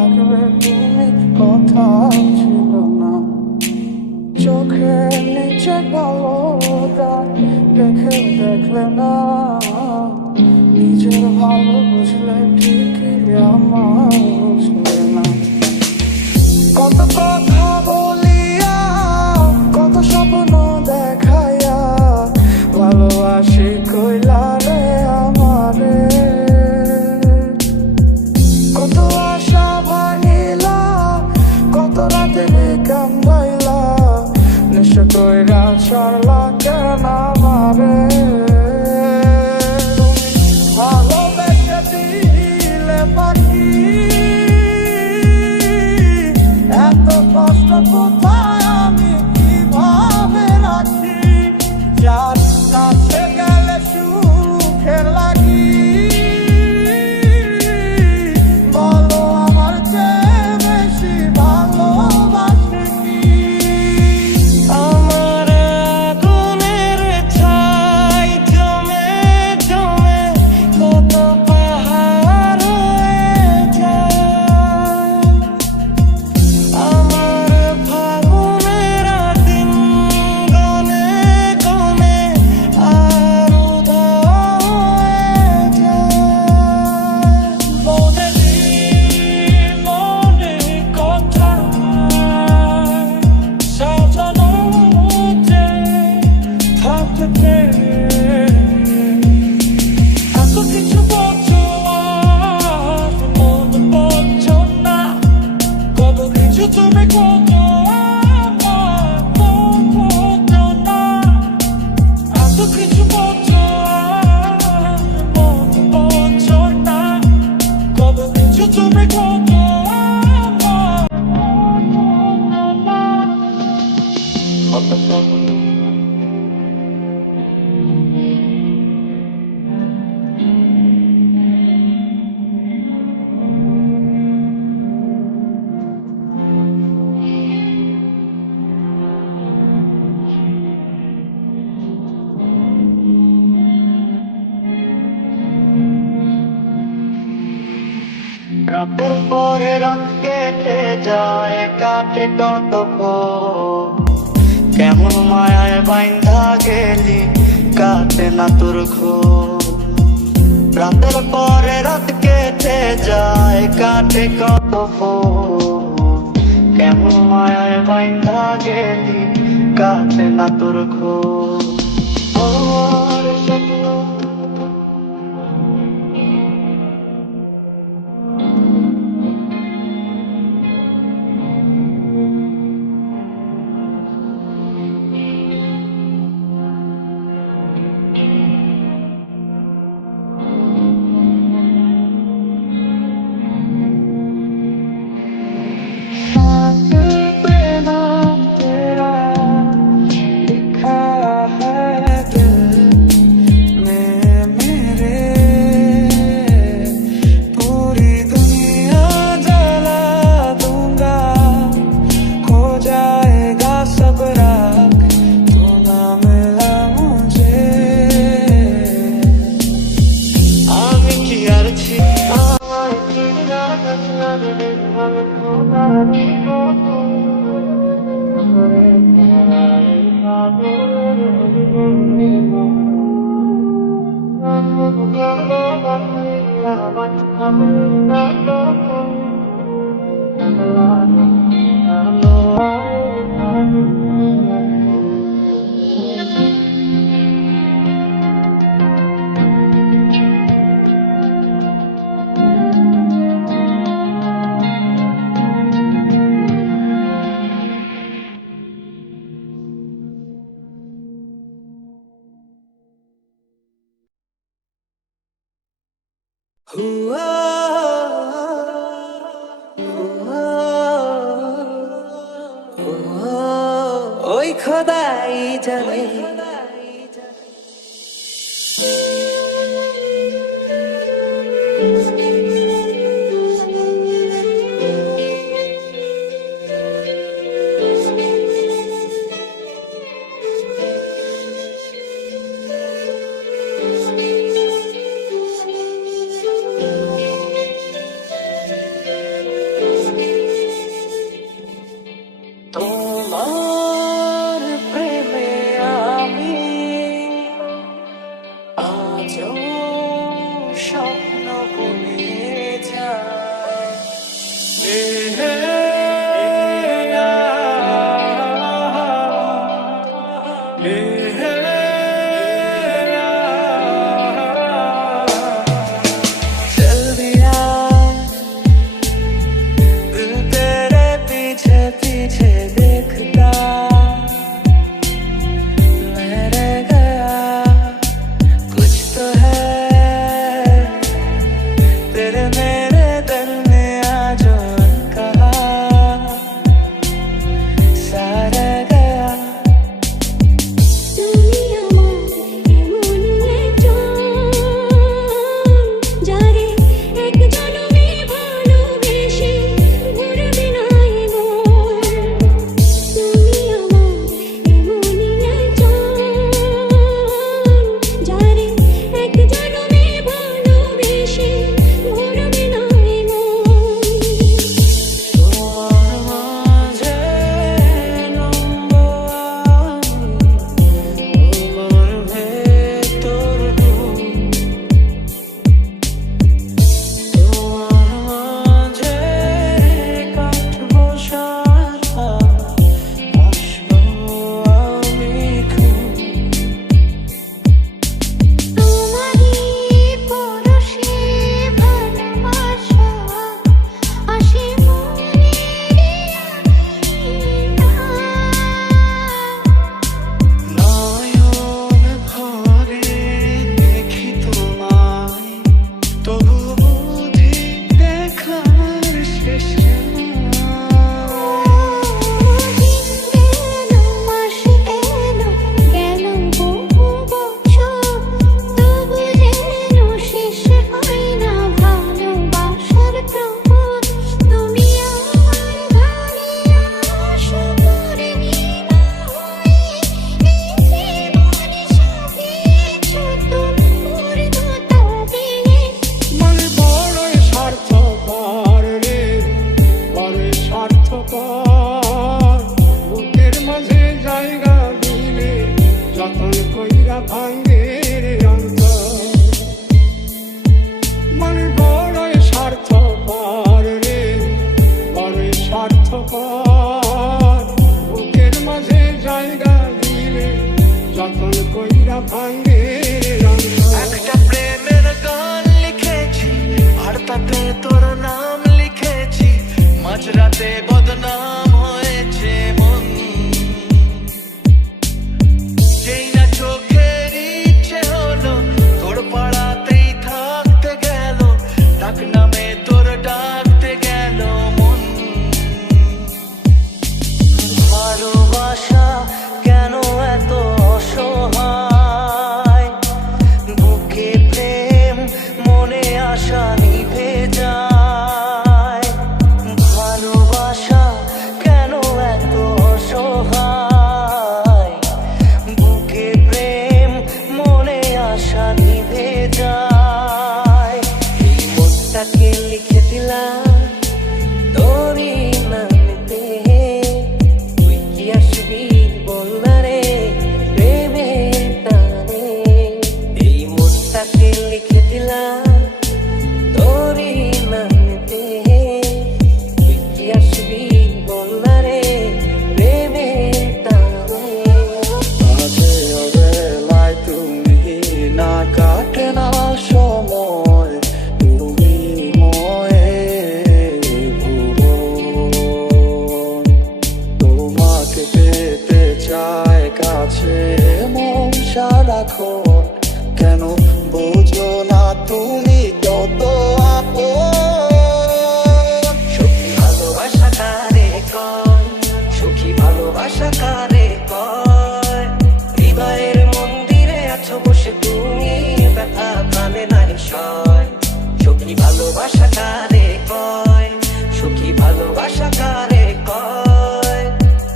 থাকবে তুমি কথা ছিল না, চোখের নিচে কালো দাগ দেখে দেখলে না, নিজের ভালো বুঝলে ঠিকই আমার বুঝলে না। কত কথা বলিয়া কত স্বপ্ন দেখাইয়া ভালোবাসি কইলা রে আমারে, কত আশা ভাঙিলা কত রাতে কান্দাইলা, নেশা কইরা ছাড়লা কেন আমারে। ভালোবেসে দিলে পাখি এত কষ্ট কোথায় আমি কিভাবে রাখি, যার কাছে গেলে সুখের লাগি, বলো আমার চেয়ে বেশি ভালোবাসে কি। আমার আগুনের ছাই জমে জমে কত পাহাড় হয়ে যায়, আমার ফাগুনের দিন গনে গনে আর উধাও হয়ে যায়। মনে দিন মনে কথা সাজানো যে থাকতে, এত কিছু বলছো আর মন বলছো না, কত কিছু তুমি করছো আমার মন বলছো না, এত কিছু বলছো আর মন বলছো না, কত কিছু তুমি করছো আমার মন বলছো না। রাতের পরে রাত কেটে যায় কাটে ততক্ষণ, কেমন মায়ায় বাইন্ধা গেলি কাটে না তোর ঘুম। রাতের পরে রাত কেটে যায় কাটে কতক্ষণ, কেমন মায়ায় বাইন্ধা গেলি কাটে না তোর ঘুম। আমার স্বপ্ন ওই খোদাই জানে স্বার্থপর বুকের মাঝে জায়গা দিলে যতন কইরা ভাঙে একটা প্রেমের গান লিখেছি আর তাতে তোর নাম লিখেছি মাঝরাতে বদনাম হয়েছে মন যেই না চোখের ইচ্ছে হলো তোর পাড়াতেই থাকতে গেল ডাক নামে তোর ডাকতে গেল মন ভালোবাসা কেন এত অসহায় বুকে প্রেম মনে আশা নিভে যায় ভালোবাসা কেন এত অসহায় বুকে প্রেম মনে আশা নিভে যায় এই মনটাকে লিখে দিলাম তোরই নামেতে তুই কি আসবি বলনা রে প্রেমের টানে এই মনটাকে লিখে দিলাম তোরই নামেতে তুই কি আসবি বলনা রে প্রেমের টানে মাঝে অবেলায় তুমি না কাটে না সময় তুমি ময়ে ভুবন তোমাকে পেতে চায় কাছে মন সারাক্ষণ কেন বোঝো না তুমি কত আপন সুখী ভালোবাসা কারে কয় সুখী ভালোবাসা কারে কয় হৃদয়ের মন্দিরে আছো বসে তুমি ব্যথা প্রাণে নাই সয় সুখী ভালোবাসা কারে কয় সুখী ভালোবাসা কারে কয়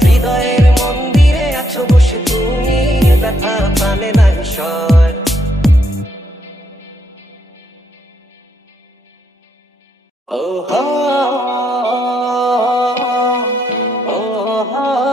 হৃদয়ের মন্দিরে আছো বসে তুমি ব্যথা প্রাণে নাই সয় Oh, oh, oh, oh,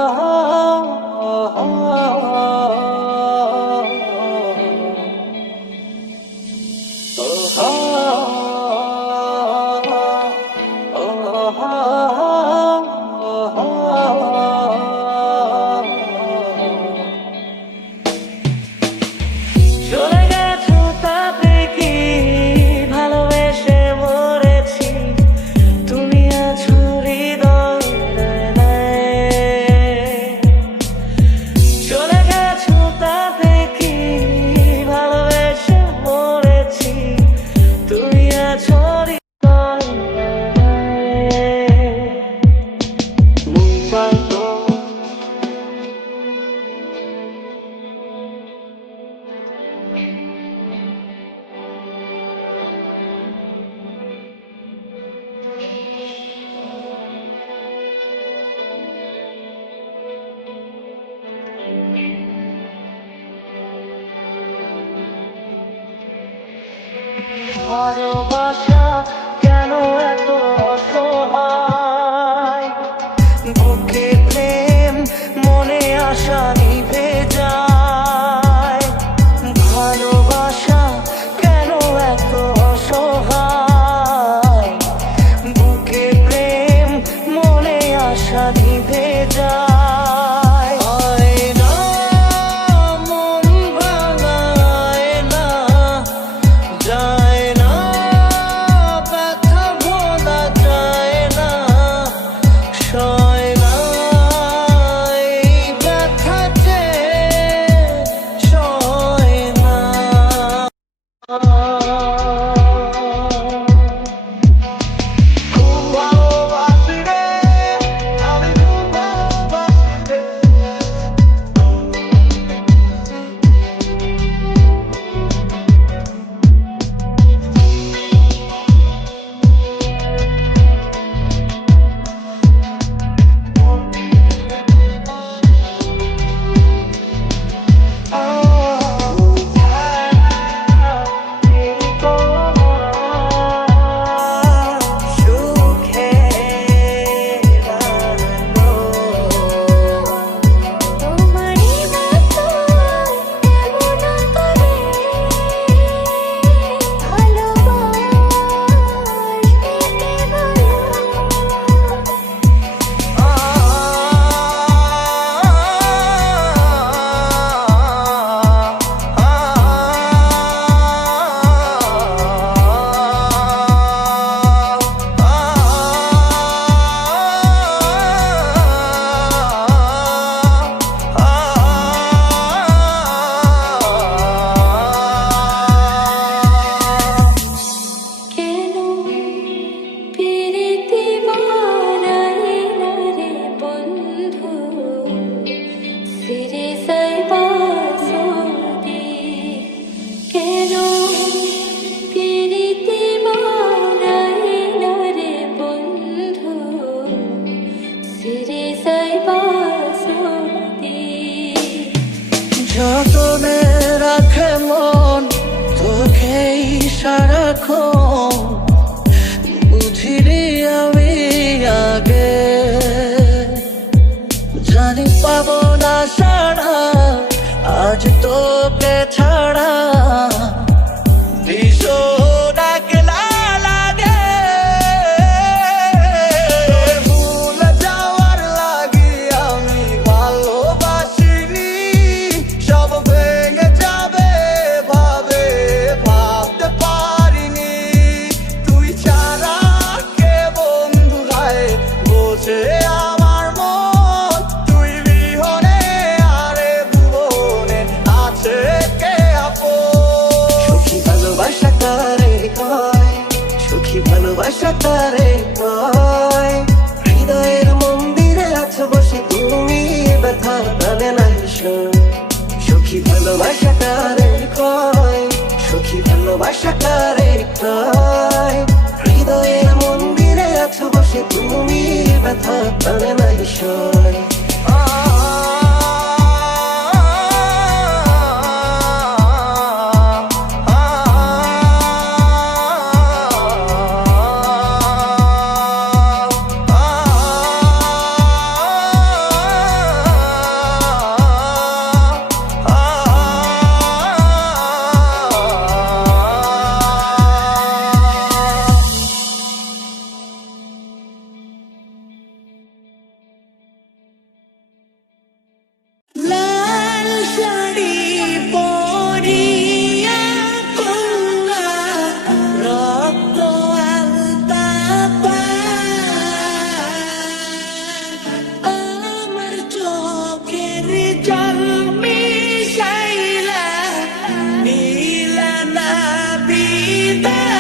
চলে গেছো তাতে কি ভালোবেসে মরেছি তুমি আছো হৃদয়ে চলে গেছো তাতে কি ভালোবেসে মরেছি তুমি আছো হৃদয়ে মুম্বাই তো ভালোবাসা কেন এত অসহায় বুকে প্রেম মনে আশা নিভে যায় ভালোবাসা কেন এত অসহায় বুকে প্রেম মনে আশা নিভে যায় আয়না মন ভাঙায় না যায় না ব্যথা ভোলা যায় না সয় না এই ব্যথাতে সয় না খুব ভালোবাসি রে আমি খুব ভালোবাসি বলছে আমার মন, তুই বিহনে আরে ভুবনে আছে কে আপন। সখী ভালোবাসা কারে কয়, সখী ভালোবাসা কারে কয়, হৃদয়ের মন্দিরে আছো বসে তুমি ব্যথা জানে না হিসন। সখী ভালোবাসা কারে কয়, সখী ভালোবাসা কারে কয়, হৃদয়ের মন্দিরে আছো বসে তুমি ব্যথা জানে না হিসন। লাল শাড়ি পরিয়া কন্যা রক্ত আলতা আমার চোখের জল মিশাইলা নীলা না বিদায়।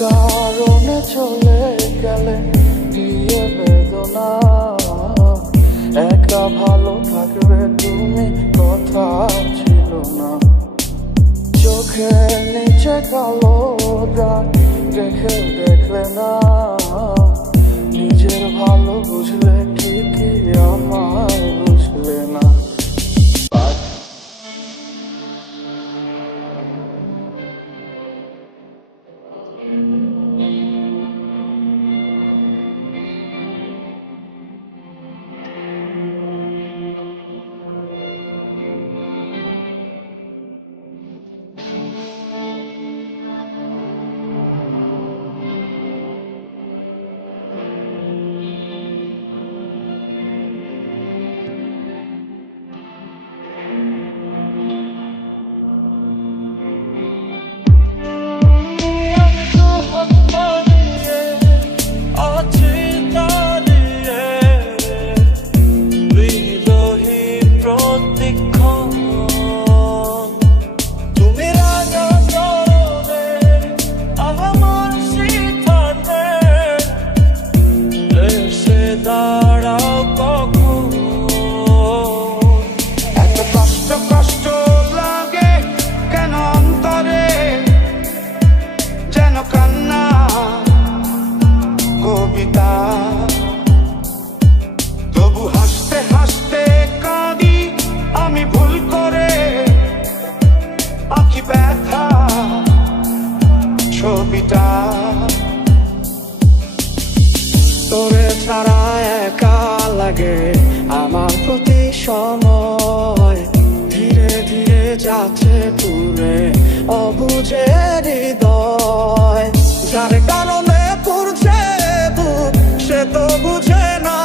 কারণে চলে গেলে দিয়ে বেদনা, একা ভালো থাকবে তুমি কথা ছিল না। চোখের নিচে কালো দাগ রেখে দেখলে না, নিজের ভালো বুঝলে ঠিকই আমায় বুঝলে না। তবু হাসতে হাসতে কাঁদি আমি ভুল করে, আঁকি ব্যথা ছবিটা। তোরে ছাড়া একা লাগে আমার প্রতি সময়, ধীরে ধীরে যাচ্ছে পুরে অবুঝে হৃদয়। যার কারণে পুরছে বুক সে তো বুঝে না,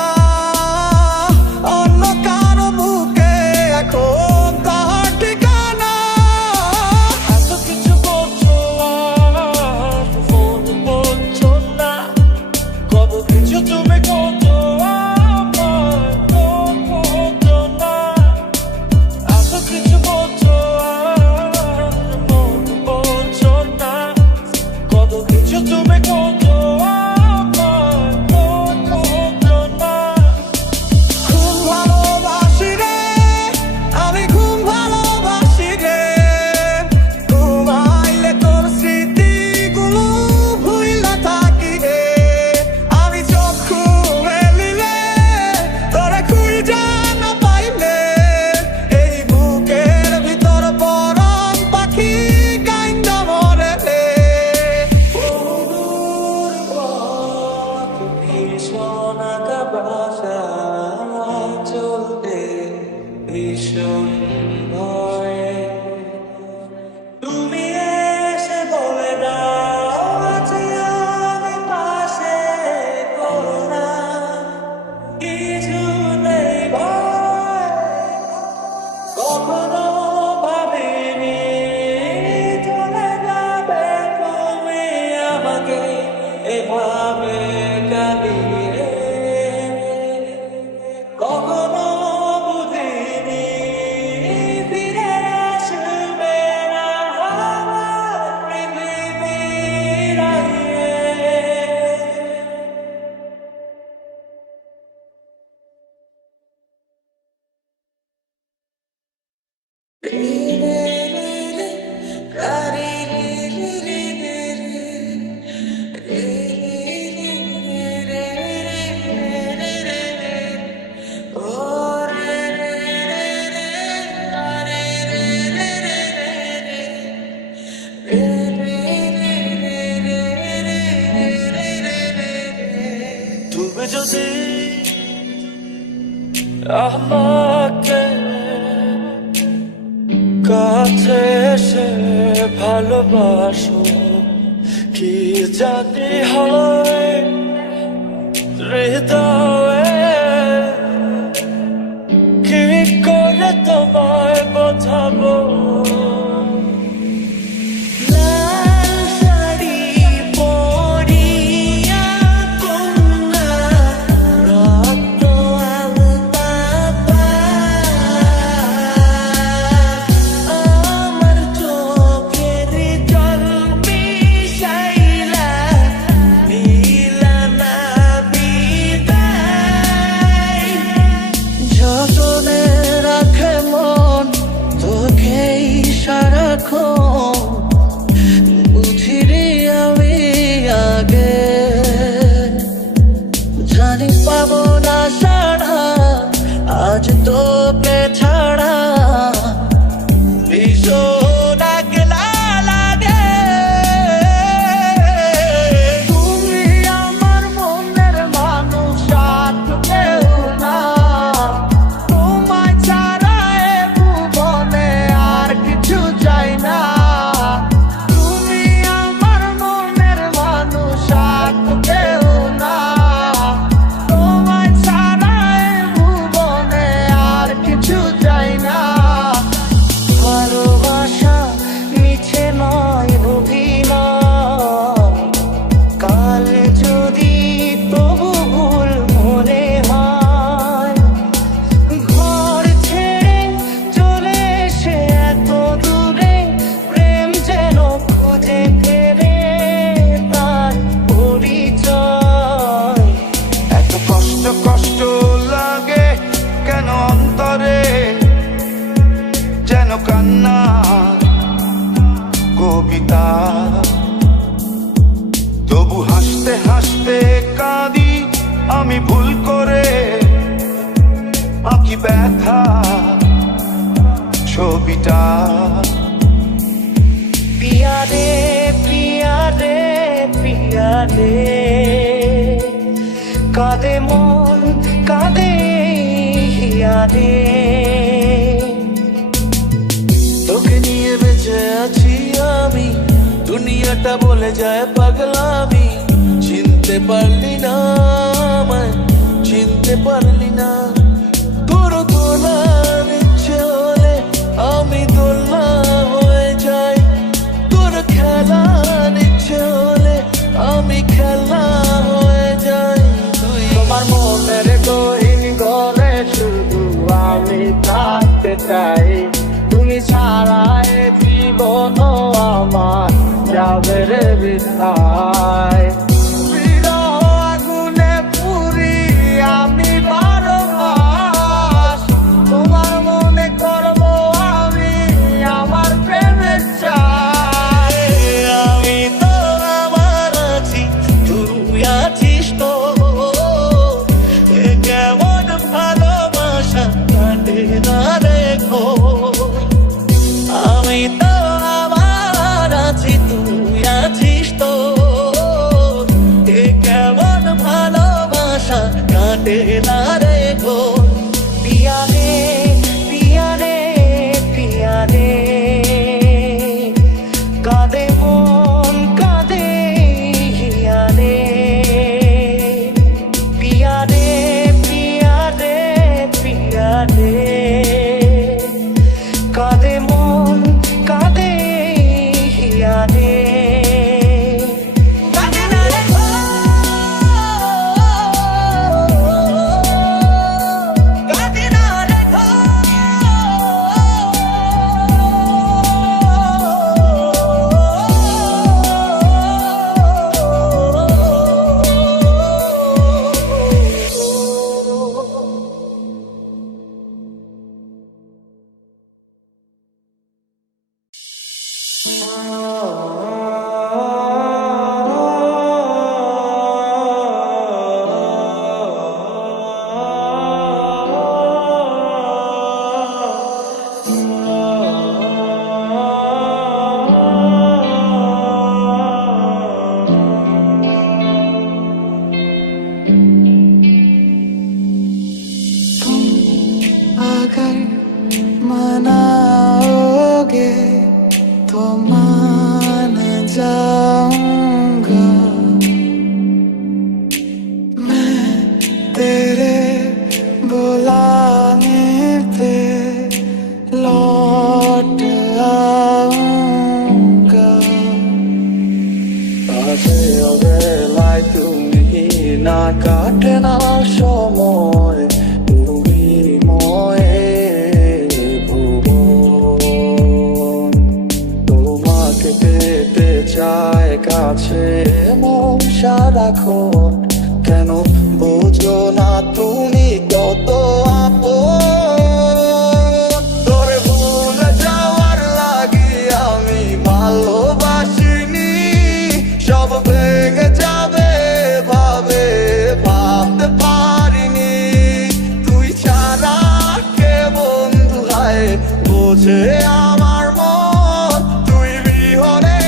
অন্য কারো বুকে এখন তার ঠিকানা। এত কিছু বলছো আর ফোন বলছো না, কত কিছু তুমি করছো আমার করছো না। এত কিছু বলছো আর মন বলছো না, ভীষণ ভয়ে। তুমি এসে বলে দাও আছি আমি পাশে, করো না কিছু নেই ভয়। কখনো ভাবিনি চলে যাবে তুমি আমাকে এভাবে কাঁদিয়ে। কখনো বুঝিনি ফিরে আসবে না আমার পৃথিবীর আইয়ে। তুমি যদি আমাকে কাছে এসে ভালোবাসো, কি জানি হয় হৃদয়ে, কি করে তোমায় বোঝাবো। লাল শাড়ি পরিয়া কন্যা রক্ত আলতা আমার চোখের জল মিশাইলা দিলা না বিদায়। যতনে রাখে মন তোকেই সারাক্ষণ, বুঝিনি আমি আগে, জানি পাবো না সাড়া আজ তোকে ছাড়া, ভীষণ একলা লাগে। তুমি আমার মনের মানুষ, আর কেউ না, তোমায় ছাড়া এ ভুবনে আর কিছু চাই না। তুমি আমার মনের মানুষ, আর কেউ না, তোমায় ছাড়া এ ভুবনে আর কিছু চাই না। ভালোবাসা মিছে নয় অভিনয়, কাল যদি তবু ভুল মনে হয়, ঘর ছেড়ে চলে এসে এত দূরে, প্রেম যেন খুঁজে ফেরে তার পরিচয়। এত কষ্ট কষ্ট লাগে কেন অন্তরে, যেন কান্না কবিতা। তবু হাসতে হাসতে কাঁদি আমি ভুল করে, আঁকি ব্যথা ছবিটা। পিয়া রে পিয়া রে পিয়া রে, কাঁদে মন কাঁদে হিয়া রে। তোকে নিয়ে বেঁচে আছি আমি, দুনিয়াটা বলে যায় পাগলামি। চিনতে পারলি না আমায়, চিনতে পারলি না। তোর দোলার ইচ্ছে হলে আমি দোলনা হয়ে যাই, তোর খেলার ইচ্ছে হলে আমি খেলা হয়ে যাই। তুই তোমার মনের গহীন ঘরে শুধু আমি থাকতে চাই, তুমি ছাড়া এ জীবন আমার যাবে রে বৃথায়। বিরহ আগুনে পুরি আমি 12 মাস, তোমার মনে করবো আমি আমার প্রেমের চাই। আমি তো আমার আছি, তুই আছিস তো, এ কেমন ভালোবাসা কাটে না রে গো। আমি তো আমার আছি, তুই আছিস তো, এ কেমন ভালোবাসা কাটে না রে গো। পিয়া রে अगर मनाओगे तो मान जाऊंगा मैं तेरे बुलाने पे लौट आऊंगा আজে অবেলায় তুমি না কাটে না সময় তুমি ময়ে ভুবন তোমাকে পেতে চায় কাছে মন সারাক্ষণ কেন বোঝো না তুমি কত আপন তোরে ভুলে যাওয়ার লাগি আমি ভালোবাসিনি সব ভেঙে যাবে ভাবে ভাবতে পারিনি তুই ছাড়া কে বন্ধু হায় বোঝে আমার মন তুই বিহনে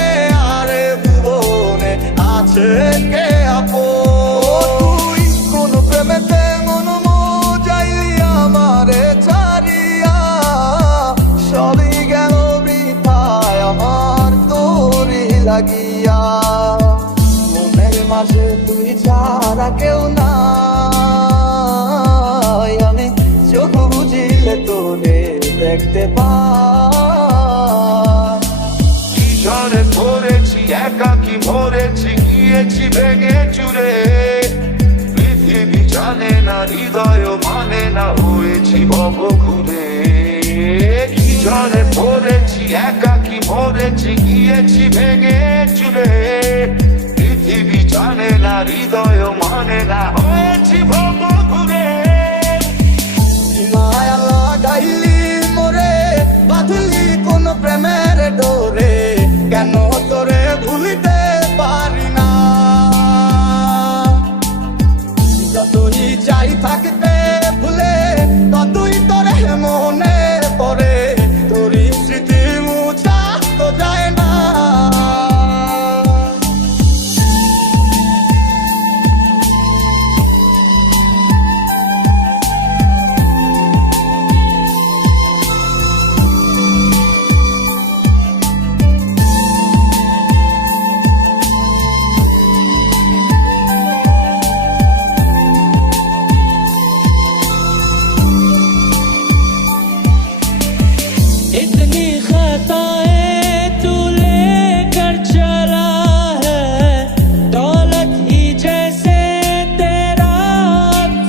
আরে ভুবনে আছে কে আপন তুই কোন প্রেমেতে মন মজাইলি আমারে ছাড়িয়া সবই গেল বৃথায় আমার তোরে লাগিয়া মনের মাঝে তুই ছাড়া কেউ নাই আমি চোখ বুঝিলে তোরে দেখতে পাই কি ঝড়ে পড়েছি একাকি মরেছি গিয়েছি ভেঙে চুরে পৃথিবী জানে না হৃদয় মানে না হয়েছি ভব ঘুরে কি ঝড়ে পড়েছি একাকি মরেছি গিয়েছি ভেঙে চুরে পৃথিবী জানে না হৃদয় মানে না হয়েছি ভব ঘুরে মায়া লাগাইলি মোরে বাঁধলি কোন প্রেমের ডোরে কেন তোরে ভুলিতে পারি না যতই চাই থাকতে ভুলে ততই তোরে মনে পড়ে তোরই স্মৃতি মুছা তো যায় না इतनी खताएं तू लेकर चला है दौलत ही जैसे तेरा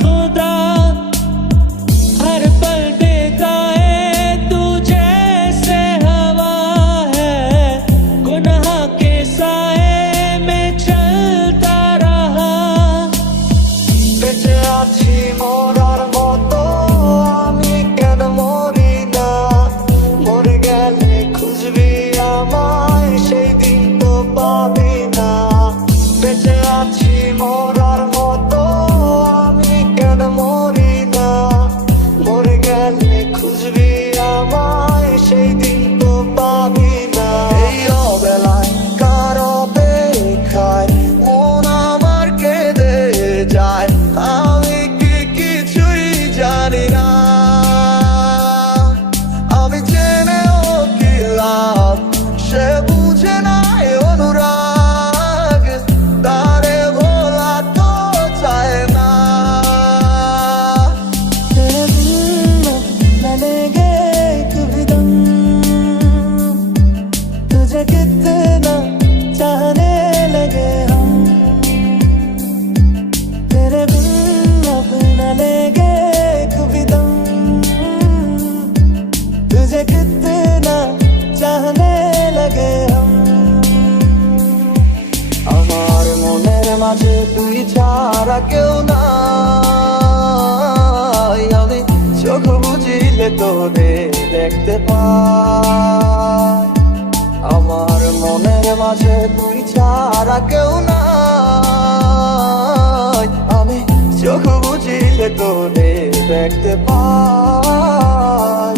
खुदा हर पल बेगाए तू जैसे हवा है गुनाह के साए में चलता रहा বেঁচে আছি মরার মতো আমি কেন মরি না মরে গেলে খুঁজবি আমায় সেই দিন তো পাবি না বেঁচে আছি মরার মতো আমি কেন মরি না মরে গেলে খুঁজবি আমায় সেই দিন তো পাবি না এই অবেলায় কার অপেক্ষায় মন আমার কেঁদে যায় আমি কি কিছুই জানি না আমি জেনেও কি লাভ সে বুঝে নাই অনুরাগ তারে ভোলা তো চায় না तेरे बिन न लेंगे कभी दम तुझे कितना चाहने लगे हम तेरे बिन अब न लेंगे कभी दम तुझे कितना चाहने लगे हम আমার মনের মাঝে তুই ছাড়া কেউ নাই আমি চোখ বুঝিলে তোরে দেখতে পাই আমার মনের মাঝে তুই ছাড়া কেউ নাই, আমি চোখ বুঝিলে তোরে দেখতে পাই।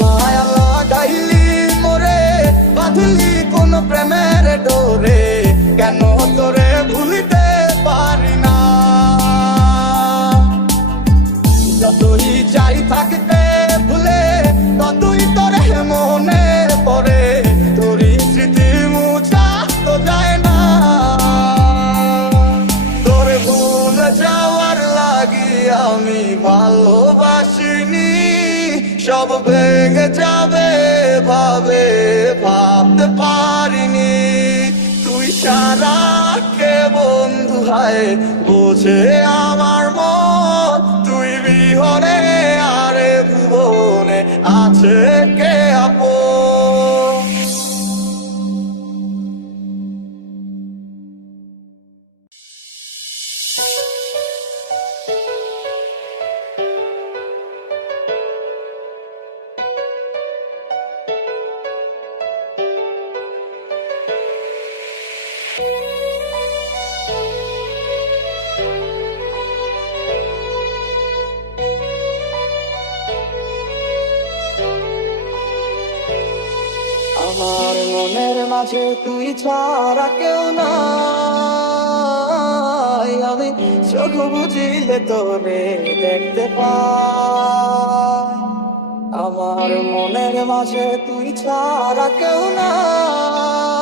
মায়া লাগাইলি মোরে, বাঁধলি কোন প্রেমের ডোরে, কেন তোরে ভুলিতে পারি না। যতই চাই থাকতে ভুলে, ততই তোরে মনে পড়ে, তোরই স্মৃতি মুছা তো যায় না। তোরে ভুলে যাওয়ার লাগি আমি ভালোবাসিনি, সব ভেঙে যাবে ভাবে ভাবতে পারিনি। তুই সারা কে বন্ধু হায় বোঝে আমার মন, তুই বিহনে আরে ভুবনে আছে কে আপন। আমার মনের মাঝে তুই ছাড়া কেউ নাই, আমি চোখ বুঝিলে তোরে দেখতে পাই। আমার মনের মাঝে তুই ছাড়া কেউ নাই,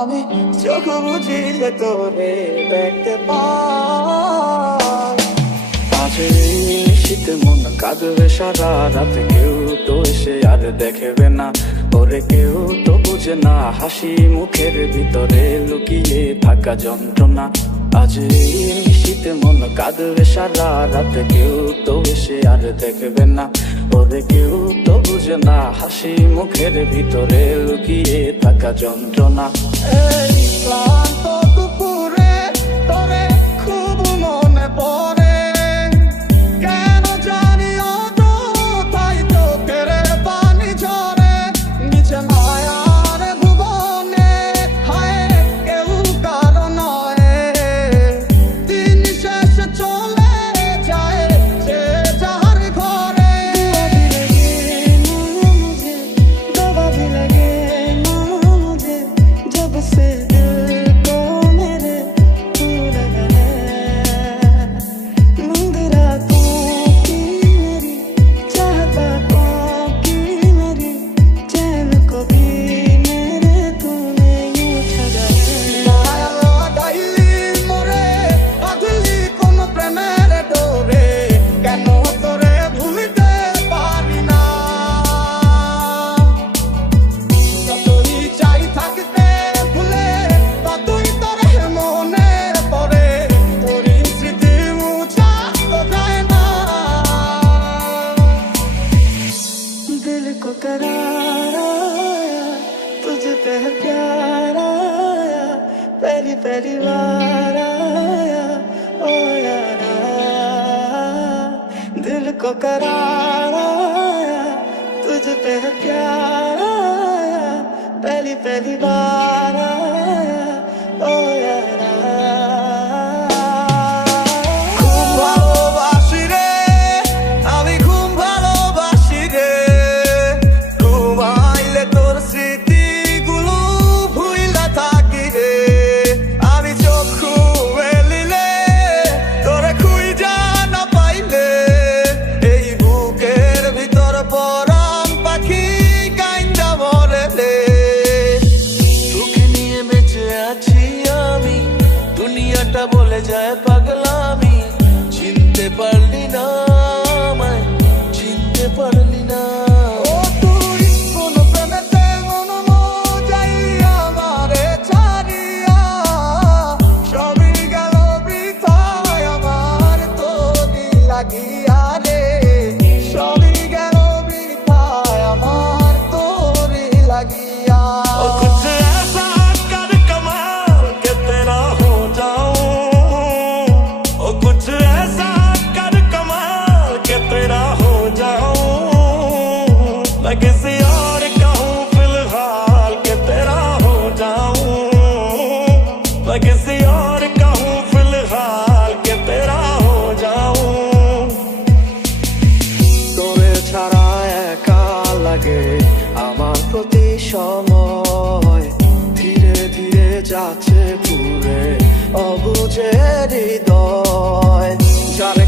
আমি চোখ বুঝিলে তোরে দেখতে পাই। আজে শীতে মন কাঁদবে সারা রাত, কেউ তো এসে আর দেখবে না, ওরে কেউ তো বুঝে না হাসি মুখের ভিতরে লুকিয়ে থাকা যন্ত্রণা। আজ শীতে মন কাঁদবে সারা রাত, কেউ তো এসে আর দেখবে না, ওরে কেউ তো বুঝে না হাসি মুখের ভিতরে লুকিয়ে থাকা যন্ত্রণা। এই ক্লান্ত দুপুরে তোরে খুব মনে পড়ে, কেন জানি অযথাই চোখের পানি ঝরে, নিচে মায়ার ভুবনে হায় কেউ কারো নয়। দিন শেষে চলে যায় যে যার ঘরে। दवा भी लगे ना मुझे, जब से दिल को मेरे तू लगा है। नींद रातों की मेरी, चाहता की मेरी, चैन को भी मेरे तूने यूं ठगा है। মায়া লাগাইলি মোরে, বাঁধলি কোন প্রেমের ডোরে, কেন তোরে ভুলিতে পারি না। যতই চাই থাকতে ভুলে, ততই তোরে মনে পড়ে, তোরই স্মৃতি মুছা তো যায় না। दिल को करार आया, तुझ पे है प्यार आया, पहली पहली बार आया ओ यारा। दिल को करार आया, तुझ पे है प्यार आया, पहली पहली बार आया ओ यारा। খুব ভালোবাসি রে, আমি খুব ভালোবাসি রে, ঘুমাইলে তোর স্মৃতিগুলো ভুইলা থাকি রে। আমি চক্ষু মেলিলে তোরে খুঁজা না পাইলে, এই বুকের ভিতর পরাণ পাখি কাইন্দা মরে রে। তোকে নিয়ে বেঁচে আছি আমি, দুনিয়াটা বলে যায় পাগলামি। চিনতে পারলি না আমায়, চিনতে পারলি না। ও তুই কোন প্রেমেতে মন মজাইয়া আমারে ছাড়িয়া, সবই গেল বৃথায় আমার তোরি লাগিয়া রে, সবই গেল বৃথায়। লাগে আমার প্রতি সময় ধীরে ধীরে যাচ্ছে পুরে অবুঝে হৃদয় যার